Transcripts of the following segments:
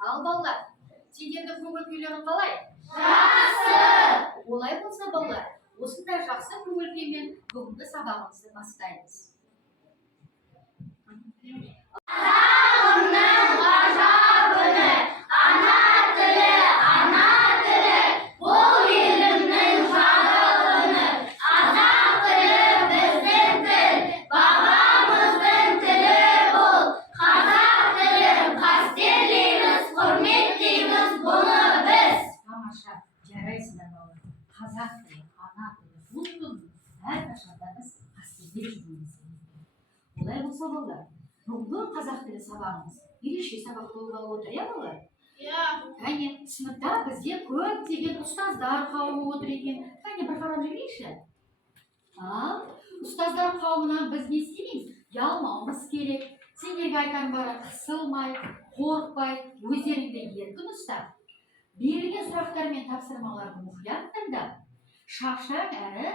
Ал балалар, сендердің көңіл күйлерің қалай? Жақсы. Олай болса балалар, осындай жақсы көңіл күймен бүгінгі сабағымызды бастаймыз. Сағымның ғажап үні, ана тілі, бұл елімнің жарық үні. Қазақ тілі біздің тіл, бабамыздың тілі бұл. Қазақ тілін қастерлейміз, құрметтейміз бұны біз. Тамаша, жарайсыңдар балалар. Қазақ тілі, ана тілі, бұл тілді әрқашанда біз қастерлеп жүрміз. Олай болса балалар, бүгінгі қазақ тілі сабағымыз ерекше сабақ болып алып отыр, иә балалар? Иә. Кәне, сыныпта бізде көптеген ұстаздар қауымы отыр екен. Кәне, бір қарап жүрейікші. Ал, ұстаздар қауымынан біз не істейміз? Ұялмауымыз керек. Сендерге айтарым бары, қысылмай, қорықпай, өздеріңді еркін ұстап, берілген сұрақтар мен тапсырмаларды мұқият тыңдап, шапшаң әрі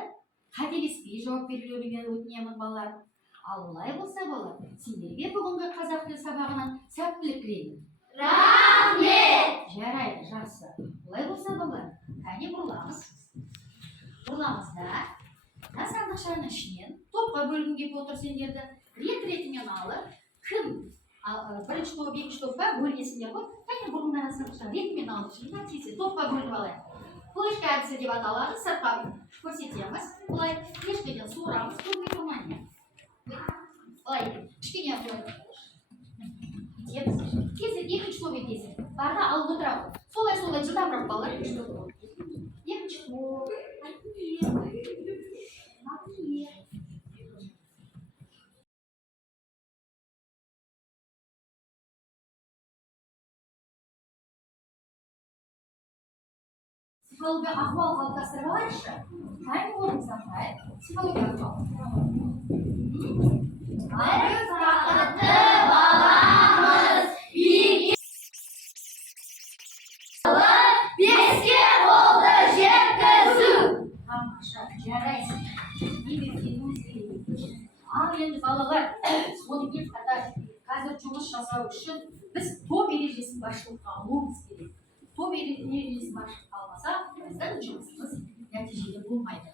қателеспей жауап берулеріңізді өтінемін балалар. Ал олай болса балалар, сендерге бүгінгі қазақ тілі сабағынан сәттілік тілеймін. Рахмет. Жарайды, жақсы. Олай болса балалар, кәне бұрыламыз. Бұрыламыз да, мына сандықшаның ішінен топқа бөлгім келіп отыр сендерді. Рет-ретімен алып, кім бірінші топ, екінші топқа бөлінесіңдер ғой. Кәне бұрыннан сандықшаны ретімен алып жинап тисе, топқа бөлініп алайық. Флешка әдісі деп аталады, сыртқа көрсетеміз. Бұлай флешкадан суырамыз, көрмей тұрмайын. Олай, кішкене кетеміз. Екінші топ етесің. Барда алып отырамын. Солай жылдамырақ балалар. Екінші топ. Психология ахуал қалыптастырып алайықшы. Қайын орнымыздан қайын. Психология ахуал. Біз бақытты баламыз, беске болды жеткізу. Тамаша, жарайсың. Ал енді балалар, сонымен қатар қазір жұмыс жасау үшін біз топ ережесін басшылыққа алуымыз керек. Топ ережесін басшылыққа алмаса, біздің жұмысымыз нәтижелі болмайды.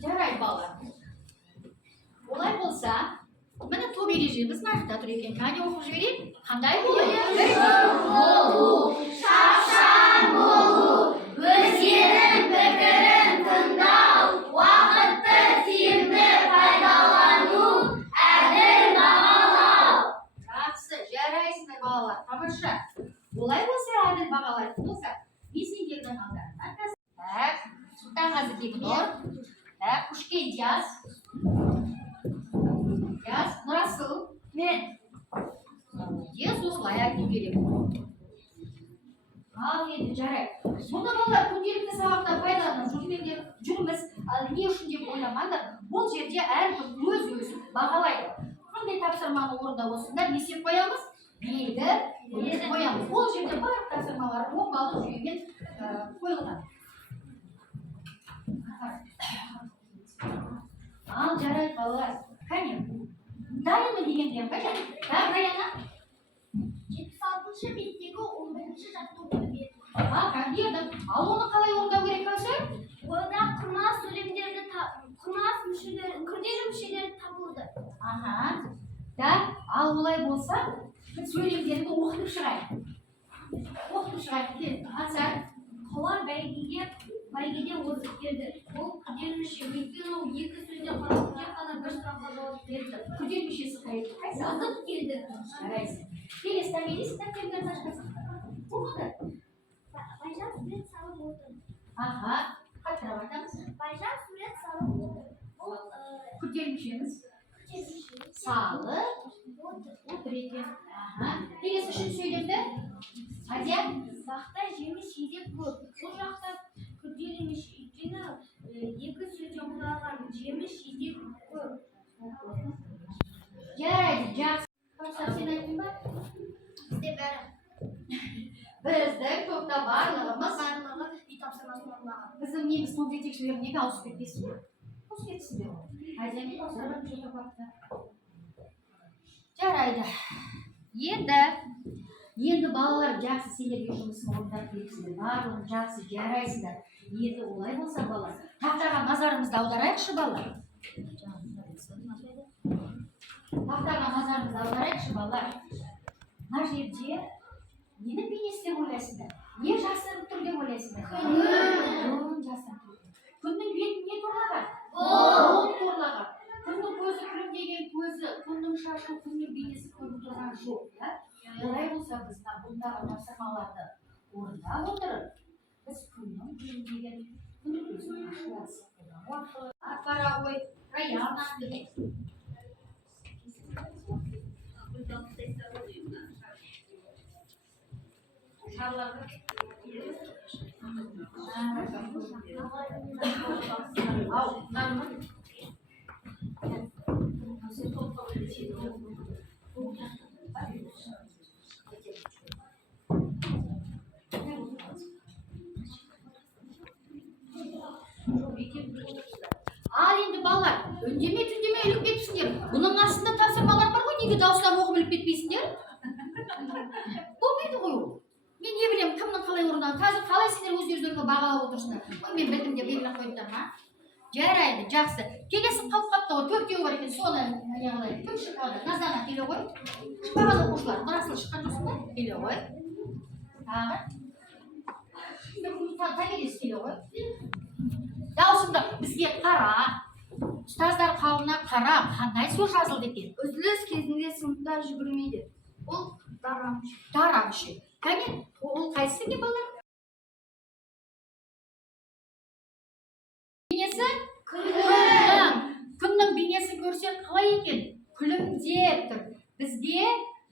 Жарайды балалар. Олай болса, міне топ ережеміз мына тұр екен. Кәне оқып жіберейік. Қандай болу, шапшаң болу, өздерінің пікірін тыңдау, уақытты тиімді пайдалану, әділ бағалау. Жақсы, жарайсыңдар балалар. Тамаша. Олай болса, әділ бағалайтын болса, мен сендердің алдарынан қазір. Сұлтанғазы Бекнұр, Пушкин Диас, Нұрасыл, мен. Осылай айту керек. Ал енді жарайды. Мұны балалар күнделікті сабақта пайдаланып жүрміз. Не үшін деп ойламаңдар. Бұл жерде әркім өз-өзін бағалайды. Қандай тапсырманы орындап осында не істеп қоямыз? Белгі қоямыз. Бұл жерде барлық тапсырмалар 10 балдық жүйемен қойылған. Ал жарайды балалар. Кәне, дайынмын дегендер қайда? Даяна? 76-шы беттегі 11-ші жаттығуды берді. Бердім. Ал оны қалай орындау керек болса? Онда құрмас сөйлемдерді, құрмас мүшелері, күрделі мүшелері табылды. Да, ал олай болса, сөйлемдерді оқытып шығайық. Ансар. Қолар бәйгеде озып берді. Ол күрделі мүше, өйткені ол екі сөзден қана бір сұраққа жауап берді. Күрделі мүшесі қайсы? Озып келді. Жарайсың. Келесі тәмелесі тәптерден ашқасың. Оқыды. Байжан сурет салып отыр. Қаттырап айтамыз. Байжан сурет салып отыр. Ол күрделі мүшеміз салып отыр екен. Келесі үшін сөйлемді. Адия? Бақта жеміс-жидек көп. Бұл жақта күрделі емес, өйткені екі сөзден құралған жеміс-жидек көп. Жарайды, жақсы. Сен айттың ба? Бізде бәрі. Біздің топта барлығымыз үй тапсырмасын орындаған. Біздің неміз топ жетекшілері неге ауысып кетпесін бе? Ауысып кетсін бе? Әдемі ауысып кетті. Жарайды. Енді балалар жақсы сендерге жұмысын орындап келіпсіңдер, барлығын жақсы жарайсыңдар. Енді олай болса балалар, тақтаға назарымызды аударайықшы балалар. Тақтаға назарымызды аударайықшы балалар. Мына жерде нені бейнесі деп ойлайсыңдар? Не жасырып тұр деп ойлайсыңдар? Күн жасырып тұр. Күннің бетін не торлаған? Бұлт торлаған. Күннің көзі күлімдеген көзі, күннің шашы, күннің бейнесі көрініп тұрған жоқ. Олай болса біз бұндағы тапсырмаларды орындап отырып, біз күннің күлімдеген күннің көзін ашуатсыз арқылы ат-бара ғой, Раяна деген. Ал енді балалар, үндеме түндеме іліп кетіпсіңдер. Бұның астында тапсырмалар бар ғой, неге дауыстан оқып іліп кетпейсіңдер? Болмайды ғой ол. Мен не білем, кімнің қалай орындағанын. Қазір қалай сендер өздеріңе бағалап отырсыңдар? Ой, мен білдім деп белгілеп қойыңдар ма? Жарайды, жақсы. Келесі қалып қапты ғой, төртеу бар екен, соны аяғылай. Кім шықпады? Назана келе ғой. Шықпаған оқушылар, нұрасыл шыққан жоқсыңдар? Келе ғой. Тағы. Тәңелес келе ғой. Даусыңды бізге қара. Ұстаздар қауымына қара, қандай сөз жазылды екен? Үзіліс кезінде сыныпта жүгірмейді. Ол Дара мүше. Кәне, ол қайсысы екен балалар? Бейнесі? Күннің бейнесін көрсек қалай екен? Күлімдеп тұр. Бізге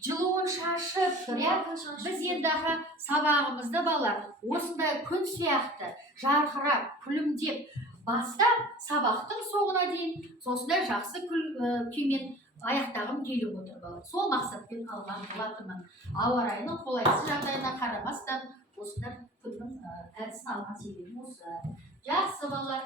жылуын шашып тұр. Біз енді сабағымызды балалар осындай күн сияқты жарқырап, күлімдеп бастап, сабақтың соңына дейін осындай жақсы күймен аяқтағым келіп отыр балалар. Сол мақсатпен алған болатынмын. Ауа райының қолайсыз жағдайына қарамастан осындай күннің әдісін алған себебім осы. Жақсы балалар.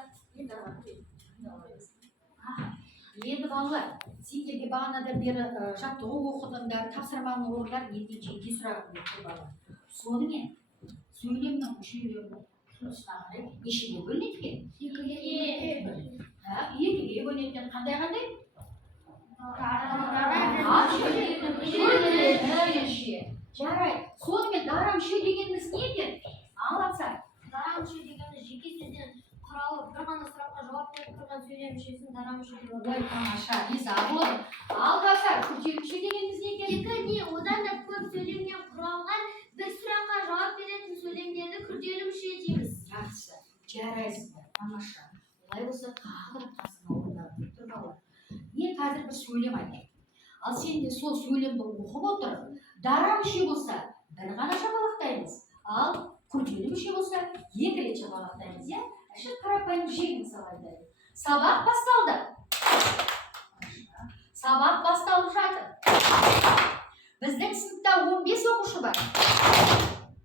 Енді балалар, сендерге бағанада бері жаттығу оқыдыңдар, тапсырманы орындар, енді жеке сұрағым бар балалар. Сонымен сөйлемнің мүшелерінің жұмысына қарай нешеге бөлінеді екен? Екіге бөлінеді. Қандай? Жарайды. Сонымен дара мүше дегеніміз не екен? Аңлатса. дара мүше дегеніміз жеке сөзден құралып бір ғана сұраққа жауап беріп тұрған сөйлем мүшесін дара мүше деп Ой, тамаша, риза болдым. Ал қазір күрделі мүше дегеніміз не екен? Екі не одан да көп сөйлемнен құралған бір сұраққа жауап беретін сөйлемдерді күрделі мүше дейміз. Жақсы, жарайсыздар, тамаша. Олай болса тағы бір тапсырма орындап тұр балалар. Мен қазір бір сөйлем айтайын. Ал сен де сол сөйлемді оқып отырып, дара мүше болса бір ғана шапалақтаймыз. Ал күрделі мүше болса екі рет шапалақтаймыз, иә? Іші қарапайым жеңіл салайын. Сабақ басталды. Сабақ басталып жатыр. Біздің сыныпта 15 оқушы бар.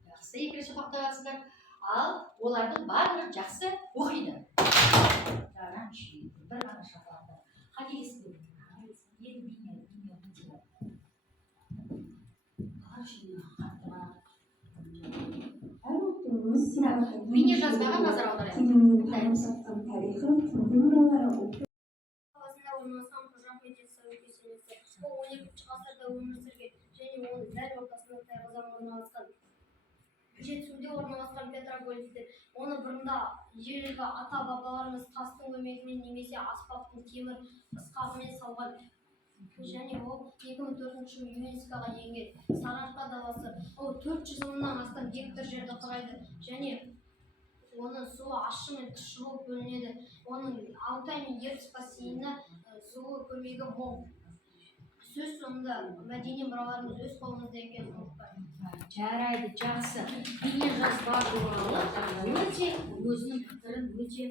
Жақсы, екі рет шапалақтағансыздар. Ал олардың барлығы жақсы оқиды. Дара мүше, бір ғана шапалақта. Қателесіңдер. Бейне жазбаға назар аударайық. Қаласында орналасқан Қожа Ахмет Яссауи кесенесі. Ол 12-ші ғасырда өмір сүрген және оның дәл ортасында тайғазан орналасқан. Жетісуде орналасқан Петрополисте оны бұрында ежелгі ата-бабаларымыз тастың көмегімен немесе аспаптың темір ысқағымен салған. Және ол 2004 жылы ЮНЕСКО-ға енген. Сарыарқа даласы ол 400 мыңнан астам гектар жерді құрайды және оның суы ащы мен тұщы болып бөлінеді. Оның Алтай мен Ертіс бассейні суы көмегі мол. Сөз соңында мәдени мұраларымыз өз қолымызда екенін ұмытпайық. Жарайды, жақсы. Бейне жазба туралы өте өзінің пікірін өте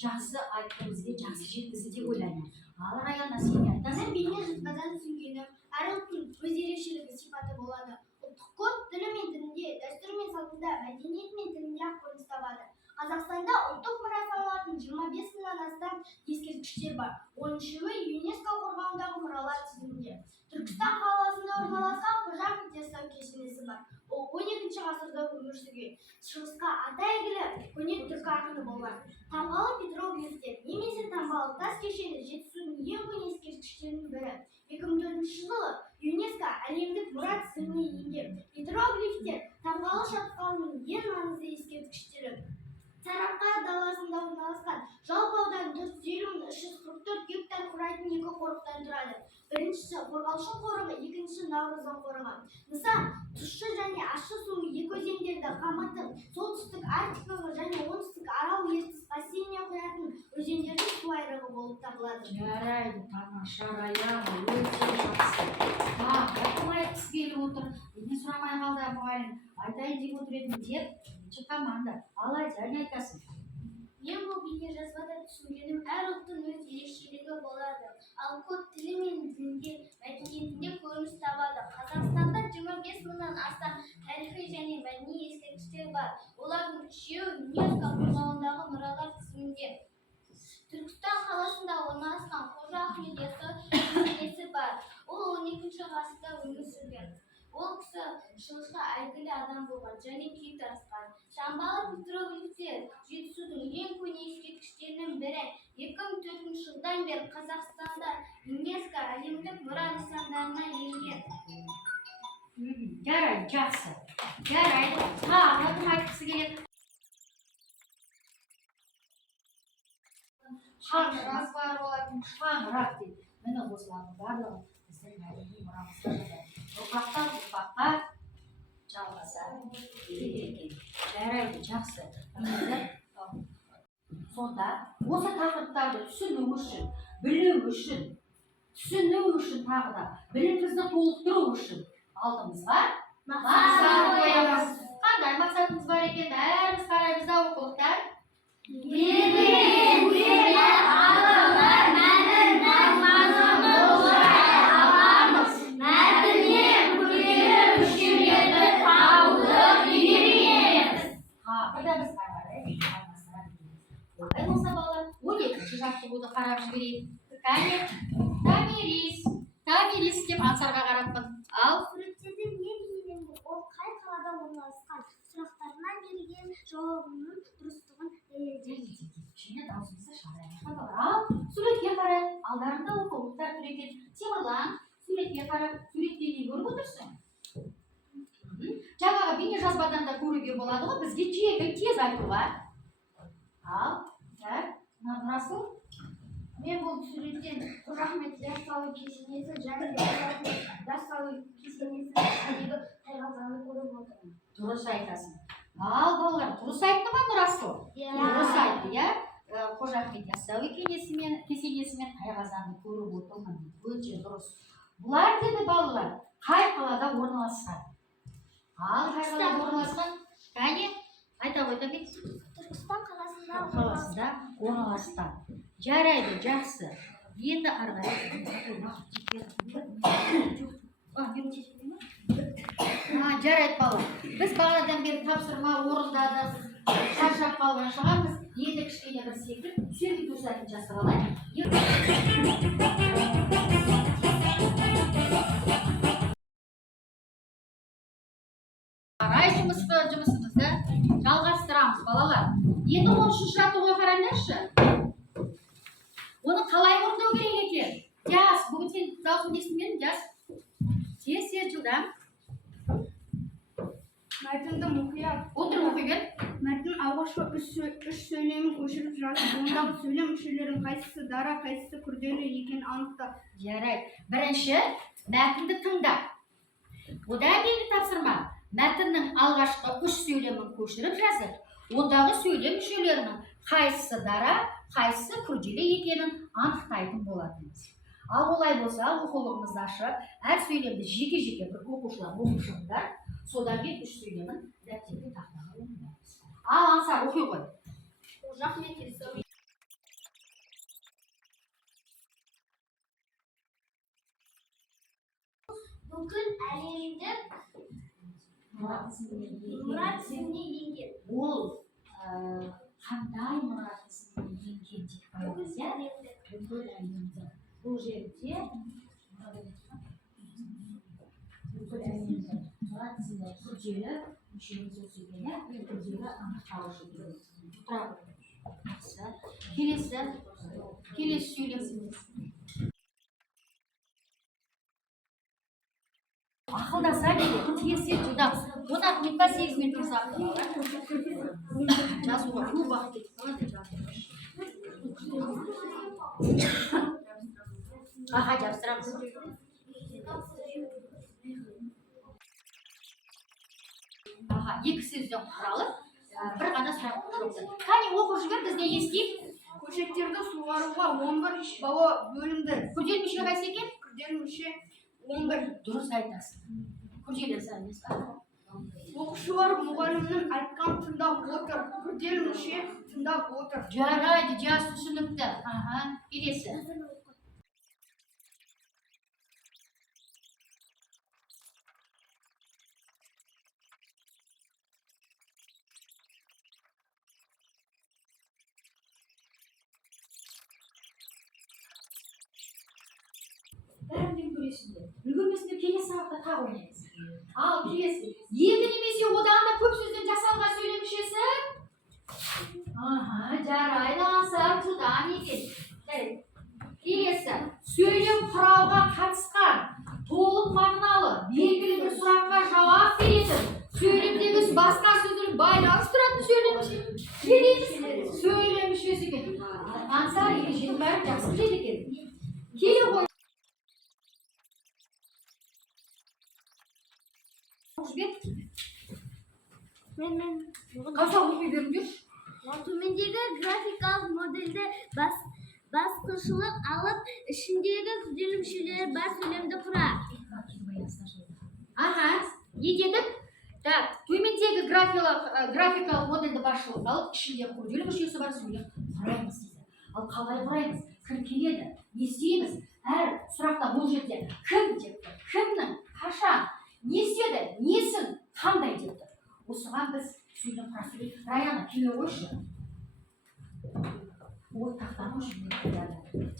жақсы айтты, бізге жақсы жеткізді деп ойлаймын. Ал Раяна, сен айтасың. Бейне жазбадан түсінгенім әр ұлттың өз ерекшелігі сипаты болады. Ұлттық код тілі мен тілінде, дәстүрі мен салтында, мәдениеті мен тілінде ақ көрініс табады. Қазақстанда ұлттық мұра салалардың 25 мыңнан астам ескерткіштер бар. Оның үшеуі ЮНЕСКО қорғауындағы мұралар тізімінде. Түркістан қаласында орналасқан ақыны бар. Ол 12-ші ғасырда өмір сүрген. Шығысқа аты әйгілі көне түркі ақыны болған. Тамғалы петроглифтер немесе Тамғалы тас кешені Жетісудың ең көне ескерткіштерінің бірі. 2004 жылы ЮНЕСКО әлемдік мұра тізіміне енген. Петроглифтер Тамғалы шатқалының ең маңызды ескерткіштері. Сарыарқа даласында орналасқан, жалпы ауданы 450-344 гектар құрайтын екі қорықтан тұрады. Біріншісі қорғалжын қорығы, екіншісі Наурызым қорығы. Нысан тұщы және ащы суы екі өзендерді қамтып, солтүстік Арктикаға және оңтүстік Арал ертіс бассейніне құятын өзендердің су айрығы болып табылады. Жарайды, тамаша, Раяна, өте жақсы. Қалай айтқысы келіп отыр? Мен сұрамай қалды мұғалім. Айтайын деп отыр едім деп, команда. Алай, және айтасың. Мен бұл бейнежазбада түсінгенім әр ұлттың өз ерекшелігі болады. Ал код тілі мен дінде мәдениетінде көрініс табады. Қазақстанда 25 мыңнан астам тарихи және мәдени ескерткіштер бар. Олардың үшеуі ЮНЕСКО қорғауындағы мұралар тізімінде. Түркістан қаласында орналасқан Қожа Ахмет Яссауи кесенесі бар. Ол 12-ші ғасырда өмір сүрген. Ол кісі шығысқа әйгілі адам болған және күй тарасқан. Шамбалы петроглифтер Жетісудың ең көне ескерткіштерінің бірі. 2004 жылдан бері Қазақстанда ЮНЕСКО әлемдік мұра нысандарына енген. Жарайды, жақсы. Жарайды. Тағы айтқысы келеді. Шаңырақ бар болатын, шаңырақ дейді. Міне осылардың барлығы біздің мәдени мұрамызда ұрпақтан ұрпаққа жалғаса кетеді. Жарайды, жақсы. Сонда осы тақырыптарды түсіну үшін, білу үшін, тағы да білімімізді толықтыру үшін алдымызға мақсат қоямыз. Қандай мақсатымыз бар екен? Бәріміз қараймыз да оқулықтар. Жаттығуды қарап жіберейік. Тамирис деп ансарға қараппын. Ал суреттерде не бейнеленген? Ол қай қалада орналасқан? Сұрақтарынан берген жауабының дұрыстығын дәлелдейді. Кішкене даусыңызды шығарайық. Ал суретке қара. Алдарында оқулықтар тұр екен. Темірлан, суретке қарап, суретте не көріп отырсың? Жаңағы бейнежазбадан да көруге болады ғой, бізге тез айтуға. Ал, Расул? Мен бұл суреттен Қожа Ахмет Яссауи кесенесі және Яссауи кесенесіндегі тайқазанды көріп отырмын. Дұрыс айтасың. Ал балалар, дұрыс айтты ма Расул? Дұрыс айтты, иә? Қожа Ахмет Яссауи кесенесімен тайқазанды көріп отырмын. Өте дұрыс. Бұлар деді балалар, қай қалада орналасқан? Ал қай қалада орналасқан? Кәне, айта бет. Түркістан қаласында орналасқан. Жарайды, жақсы. Енді арғай. Жарайды бала. Біз бағанадан бері тапсырма орындадық. Шаршап қалған шығармыз. Енді кішкене бір секілді сүйрек көрсәтін жасап алайық. Қарай жұмысымызды жалғастырамыз балалар. Енді 13-ші жаттығуға қараңдаршы. Оны қалай орындау керек екен? Жас, бүгін сен дауысын естімедің, жас. Тез жылдам. Мәтінді мұқият. Отыр оқиын. Мәтін алғашқы үш сөйлемін көшіріп жазып, ондағы сөйлем мүшелерінің қайсысы дара, қайсысы күрделі екенін анықта. Жарайды. Бірінші, мәтінді тыңда. Одан кейінгі тапсырма. Мәтіннің алғашқы үш сөйлемін көшіріп жазып, ондағы сөйлем мүшелерінің қайсысы дара, қайсысы күрделі екенін анықтайтын болатынбыз. Ал олай болса, оқулығымызды ашып, әр сөйлемді жеке-жеке бір оқушылар оқып шығыңдар, содан кейін үш сөйлемін дәптерге тақтаға орындаймыз. Ал Аңсар оқи ғой. Қожа Ахмет Яссауи бүкіл әлемді мұра тізіміне енген. Ол қандай мұра тізіміне енген деп қоямыз, иә? Бүкіл әлемді. Бұл жерде бүкіл әлемді күрделі мүшеміз осы екен, иә? Күрделі анықтауышы деген. Тұра беріңіз. Жақсы. Келесі сөйлесіңіз. Ақылдаса дейді, тез жылдам. 16 минутқа 8 минут тұрсақ. Жазуға көп уақыт кетіп қалады. Аға, жабыстырамыз. Аға, екі сөзден құралып, бір ғана сұрақ қойылды. Қане оқып жүрген бізде естейік. Көшеттерді суғаруға 11 бала бөлінді. Күрделі мүше қайсы екен? Күрделі мүше 11. Дұрыс айтасың. Күрделі емес па? Оқушылар мұғалімнің айтқан тыңдап отыр. Күрделі мүше тыңдап отыр. Жарайды, жас түсінікті. Аха, келесі. Бәрінен көресіңдер. Үлгермесінде келесі сабақта тағы ойнаймыз. Ал келесі. Екі немесе одан да көп сөзден жасалған сөйлем мүшесі. Аха, жарайды, аңсап жылдам екен. Келесі. Сөйлем құрауға қатысқан, толық мағыналы, белгілі бір сұраққа жауап беретін, сөйлемдегі басқа сөздерін байланыстыратын сөйлем мүшесі. Сөйлем мүшесі екен. Аңсап ереженің бәрін жақсы біледі екен. Келе ғой. Мен Қашан оқи беріңдер. төмендегі графикалық модельде басқышылық алып, ішіндегі күрделі мүшелері бар сөйлемді құрайды. Аха, не дедік? Так, төмендегі графикалық модельді басшылық алып, ішінде күрделі мүшесі бар сөйлем құраймыз дейді. Ал қалай құраймыз? Кім келеді? Не істейміз? Әр сұрақта бұл жерде кім депті, кімнің, қашан, не істеді, несін, қандай депті. Осыған біз сөйлем құрастырып, Раяна келе қойшы. Ол тақтаны үшін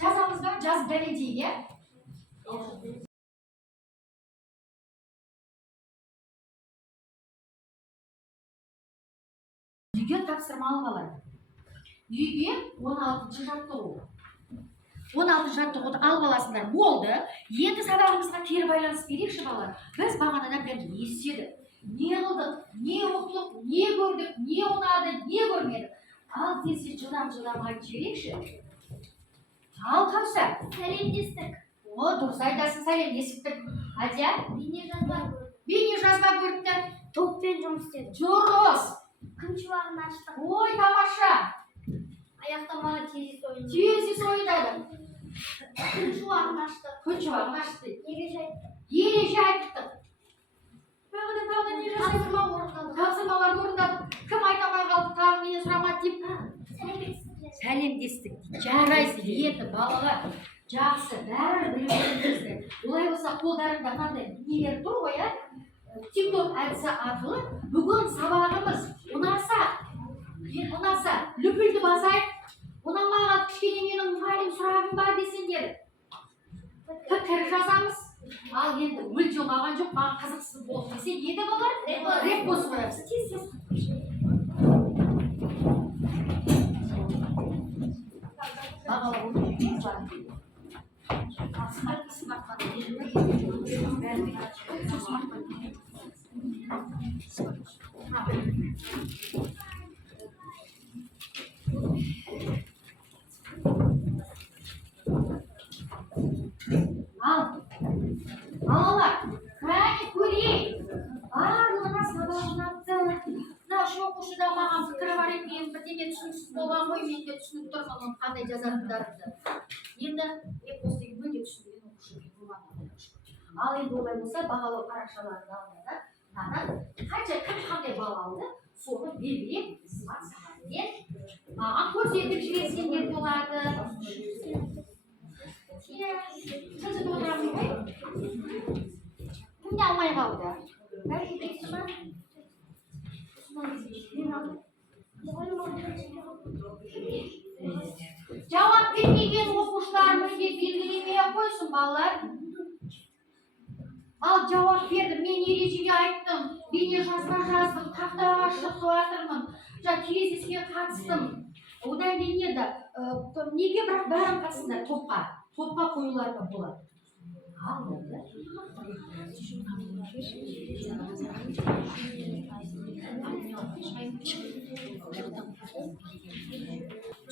жазамыз ба? Жазып дәлелдейік, иә? Үйге тапсырмалы қалады. Үйге 16-шы жаттығу. 16 жаттығуды алып аласыңдар. Болды. Енді сабағымызға кері байланыс берейікші балалар. Біз бағанадан бері не істедік? Не қылдық? Не оқыдық? Не көрдік? Не ұнады? Не көрмедік? Ал тез жылдам айтып жіберейікші. Ал қапса. Сәлемдестік. О, дұрыс айтасың, сәлемдестік. Адия? Бейне жазба көріпті. Топпен жұмыс істедік. Дұрыс. Күн шуағын аштық. Ой, тамаша. Аяқтамаға тезис ойындадық. Тезис ойындады. Күн шуағын аштық. Күн шуағын ашты. Ереже айттық. Тағы да не жасайсың? Тапсырмаларды орындадық. Кім айта алмай қалды, тағы менен сұрамады деп. Сәлемдестік. Жарайсың, енді балалар. Жақсы, бәрі білімдеріңізді. Олай болса қолдарында қандай нелер тұр ғой, ә? TikTok әдісі арқылы бүгін сабағымыз ұнаса, лүпілді басайық. Ұнамаған кішкене менің мұғалім сұрағым бар десеңдер. Пікір жазамыз. Ал енді мүлде ұнаған жоқ, маған қызықсыз болды десе, еді балар? Реп қосып қоямыз. Тез. Бағалы ойын бар. Балалар, қане көрейік. Барлығына сабақ ұнапты. Мына үш оқушыда маған пікірі бар екен, бірдеңе түсініксіз болған ғой, мен де түсініп тұрмын қандай жазатындарымды. Енді эпостегі мүлде түсінбеген оқушы болғаннан. Ал енді олай болса, бағалау парақшаларының алдында мынадан қанша кім қандай балл алды, соны белгілеп сызбамен маған көрсетіп жіберсеңдер болады. Жазып отырамын ғой. Кімде алмай қалды? Жауап бермеген оқушылар мүлде белгілемей қойсын балалар. Al cevap verdim. Men erejеге ayттым. Beni жазба жаздым. Тақтаға шығып жатырмын. Кездесуге қатыстым. Одан кейін еді. Неге бірақ бәрін қатысыңдар топқа? Топқа қоюларына болады. Ал болды.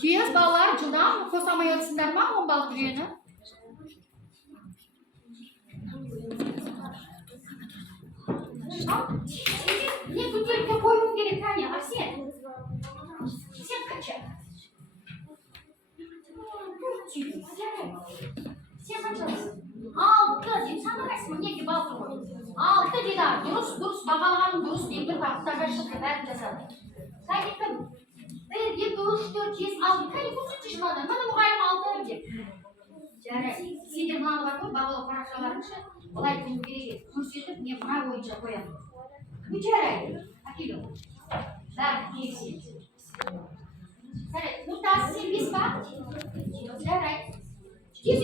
Тез балалар жылдам қосамай отырсыңдар ма 10 балық жүйені? Не күнделікке қоюым керек, Таня, а сен қанша? Сен қаншалысың? 6 деп санамайсың, неге балтыр ғой? 6 деді, дұрыс, бағалағаның дұрыс дейін бір бағыттарға шықты, бәрін жасады. Кәне кім? 1, 2, 3, 4, 5, 6, кәне көрсетші шықады, міне мұғайым 6 деп. Жарай, сендер мынаны бар ғой, бағалау парақшаларыңшы, олай күн керек, көрсетіп, мен мына бойынша қоямын. Жарайды, әкелу. Бәрі келсен. Жарайды, мұқтасы сенбес ба? Жарайды. Тез